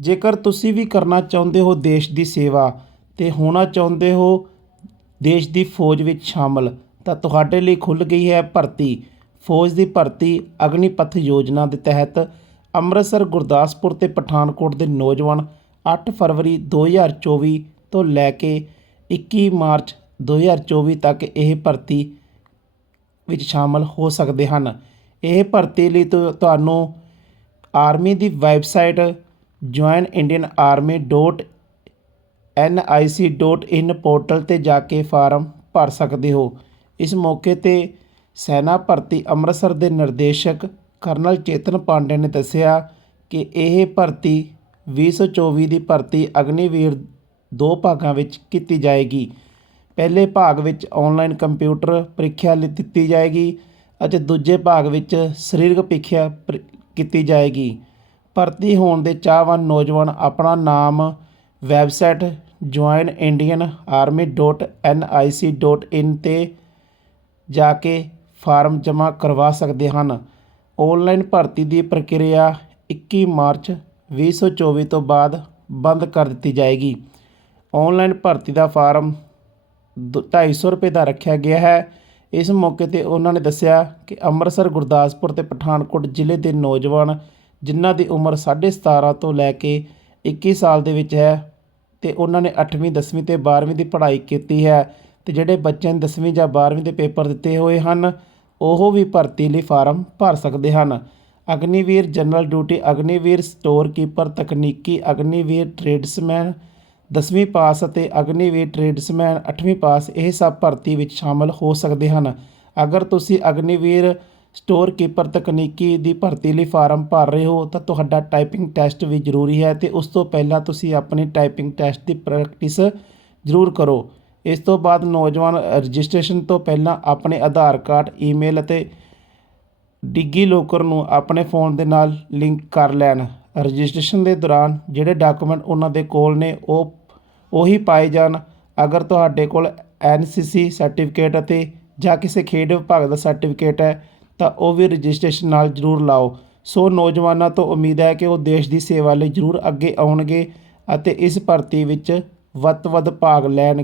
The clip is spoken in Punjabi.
ਜੇਕਰ ਤੁਸੀਂ ਵੀ ਕਰਨਾ ਚਾਹੁੰਦੇ ਹੋ ਦੇਸ਼ ਦੀ ਸੇਵਾ ਤੇ ਹੋਣਾ ਚਾਹੁੰਦੇ ਹੋ ਦੇਸ਼ ਦੀ ਫੌਜ ਵਿੱਚ ਸ਼ਾਮਲ, ਤਾਂ ਤੁਹਾਡੇ ਲਈ ਖੁੱਲ੍ਹ ਗਈ ਹੈ ਭਰਤੀ। ਫੌਜ ਦੀ ਭਰਤੀ ਅਗਨੀਪਥ ਯੋਜਨਾ ਦੇ ਤਹਿਤ ਅੰਮ੍ਰਿਤਸਰ, ਗੁਰਦਾਸਪੁਰ ਤੇ ਪਠਾਨਕੋਟ ਦੇ ਨੌਜਵਾਨ 8 ਫਰਵਰੀ 2024 ਤੋਂ ਲੈ ਕੇ 21 ਮਾਰਚ 2024 ਤੱਕ ਇਹ ਭਰਤੀ ਵਿੱਚ ਸ਼ਾਮਲ ਹੋ ਸਕਦੇ ਹਨ। ਇਹ ਭਰਤੀ ਲਈ ਤੁਹਾਨੂੰ army the website join Indian army dot N I C dot in portal ਤੇ ਜਾ ਕੇ ਫਾਰਮ ਭਰ ਸਕਦੇ ਹੋ। ਇਸ ਮੌਕੇ ਤੇ ਸੈਨਾ ਭਰਤੀ ਅੰਮ੍ਰਿਤਸਰ ਦੇ ਨਿਰਦੇਸ਼ਕ ਕਰਨਲ ਚੇਤਨ ਪਾਂਡੇ ਨੇ ਦੱਸਿਆ ਕਿ ਇਹ ਭਰਤੀ 2024 ਦੀ ਭਰਤੀ ਅਗਨੀਵੀਰ ਦੋ ਭਾਗਾਂ ਵਿੱਚ ਕੀਤੀ ਜਾਏਗੀ। ਪਹਿਲੇ ਭਾਗ ਵਿੱਚ ਆਨਲਾਈਨ ਕੰਪਿਊਟਰ ਪ੍ਰੀਖਿਆ ਲਈ ਦਿੱਤੀ ਜਾਏਗੀ ਅਤੇ ਦੂਜੇ ਭਾਗ ਵਿੱਚ ਸਰੀਰਕ ਪ੍ਰੀਖਿਆ ਪ੍ਰ- ਕੀਤੀ ਜਾਏਗੀ। ਭਰਤੀ ਹੋਣ ਦੇ ਚਾਹਵਾਨ ਨੌਜਵਾਨ ਆਪਣਾ ਨਾਮ website join Indian army dot nic.in ਤੇ ਜਾ ਕੇ ਫਾਰਮ ਜਮ੍ਹਾਂ ਕਰਵਾ ਸਕਦੇ ਹਨ। ਆਨਲਾਈਨ ਭਰਤੀ ਦੀ ਪ੍ਰਕਿਰਿਆ 21 ਮਾਰਚ 2024 ਤੋਂ ਬਾਅਦ ਬੰਦ ਕਰ ਦਿੱਤੀ ਜਾਏਗੀ। ਆਨਲਾਈਨ ਭਰਤੀ ਦਾ ਫਾਰਮ ਦੋ- 250 ਰੁਪਏ ਦਾ ਰੱਖਿਆ ਗਿਆ ਹੈ। ਇਸ ਮੌਕੇ ਤੇ ਉਹਨਾਂ ਨੇ ਦੱਸਿਆ ਕਿ ਅੰਮ੍ਰਿਤਸਰ, ਗੁਰਦਾਸਪੁਰ ਤੇ ਪਠਾਨਕੋਟ ਜ਼ਿਲ੍ਹੇ ਦੇ ਨੌਜਵਾਨ ਜਿਨ੍ਹਾਂ ਦੀ ਉਮਰ 17.5 ਤੋਂ ਲੈ ਕੇ 21 ਸਾਲ ਦੇ ਵਿੱਚ ਹੈ ਅਤੇ ਉਹਨਾਂ ਨੇ ਅੱਠਵੀਂ, ਦਸਵੀਂ ਅਤੇ ਬਾਰ੍ਹਵੀਂ ਦੀ ਪੜ੍ਹਾਈ ਕੀਤੀ ਹੈ ਅਤੇ ਜਿਹੜੇ ਬੱਚਿਆਂ ਨੇ 10ਵੀਂ ਜਾਂ 12ਵੀਂ ਦੇ ਪੇਪਰ ਦਿੱਤੇ ਹੋਏ ਹਨ, ਉਹ ਵੀ ਭਰਤੀ ਲਈ ਫਾਰਮ ਭਰ ਸਕਦੇ ਹਨ। Agniveer general duty, Agniveer store keeper ਤਕਨੀਕੀ ਅਗਨੀਵੀਰ ਟ੍ਰੇਡਸਮੈਨ 10ਵੀਂ ਪਾਸ ਅਤੇ ਅਗਨੀਵੀਰ ਟ੍ਰੇਡਸਮੈਨ ਅੱਠਵੀਂ ਪਾਸ ਇਹ ਸਭ ਭਰਤੀ ਵਿੱਚ ਸ਼ਾਮਲ ਹੋ ਸਕਦੇ ਹਨ। ਅਗਰ ਤੁਸੀਂ ਅਗਨੀਵੀਰ ਸਟੋਰ ਕੀਪਰ ਤਕਨੀਕੀ ਦੀ ਭਰਤੀ ਲਈ ਫਾਰਮ ਭਰ ਰਹੇ ਹੋ, ਤਾਂ ਤੁਹਾਡਾ ਟਾਈਪਿੰਗ ਟੈਸਟ ਵੀ ਜ਼ਰੂਰੀ ਹੈ ਤੇ ਉਸ ਤੋਂ ਪਹਿਲਾਂ ਤੁਸੀਂ ਆਪਣੀ ਟਾਈਪਿੰਗ ਟੈਸਟ ਦੀ ਪ੍ਰੈਕਟਿਸ ਜ਼ਰੂਰ ਕਰੋ। ਇਸ ਤੋਂ ਬਾਅਦ ਨੌਜਵਾਨ ਰਜਿਸਟ੍ਰੇਸ਼ਨ ਤੋਂ ਪਹਿਲਾਂ ਆਪਣੇ ਆਧਾਰ ਕਾਰਡ ਈਮੇਲ ਅਤੇ ਡਿੱਗੀ ਲੋਕਰ ਨੂੰ ਆਪਣੇ ਫੋਨ ਦੇ ਨਾਲ ਲਿੰਕ ਕਰ ਲੈਣ। ਰਜਿਸਟ੍ਰੇਸ਼ਨ ਦੇ ਦੌਰਾਨ ਜਿਹੜੇ ਡਾਕੂਮੈਂਟ ਉਹਨਾਂ ਦੇ ਕੋਲ ਨੇ, ਉਹ, ਉਹੀ ਪਾਏ ਜਾਣ। ਅਗਰ ਤੁਹਾਡੇ ਕੋਲ ਐਨਸੀਸੀ ਸਰਟੀਫਿਕੇਟ ਅਤੇ ਜਾਂ ਕਿਸੇ ਖੇਡ ਵਿਭਾਗ ਦਾ ਸਰਟੀਫਿਕੇਟ ਹੈ ਤਾਂ ਉਹ ਵੀ ਰਜਿਸਟ੍ਰੇਸ਼ਨ ਨਾਲ ਜ਼ਰੂਰ ਲਾਓ। ਸੋ ਨੌਜਵਾਨਾਂ ਤੋਂ ਉਮੀਦ ਹੈ ਕਿ ਉਹ ਦੇਸ਼ ਦੀ ਸੇਵਾ ਲਈ ਜ਼ਰੂਰ ਅੱਗੇ ਆਉਣਗੇ ਅਤੇ ਇਸ ਭਰਤੀ ਵਿੱਚ ਵੱਧ ਤੋਂ ਵੱਧ ਭਾਗ ਲੈਣ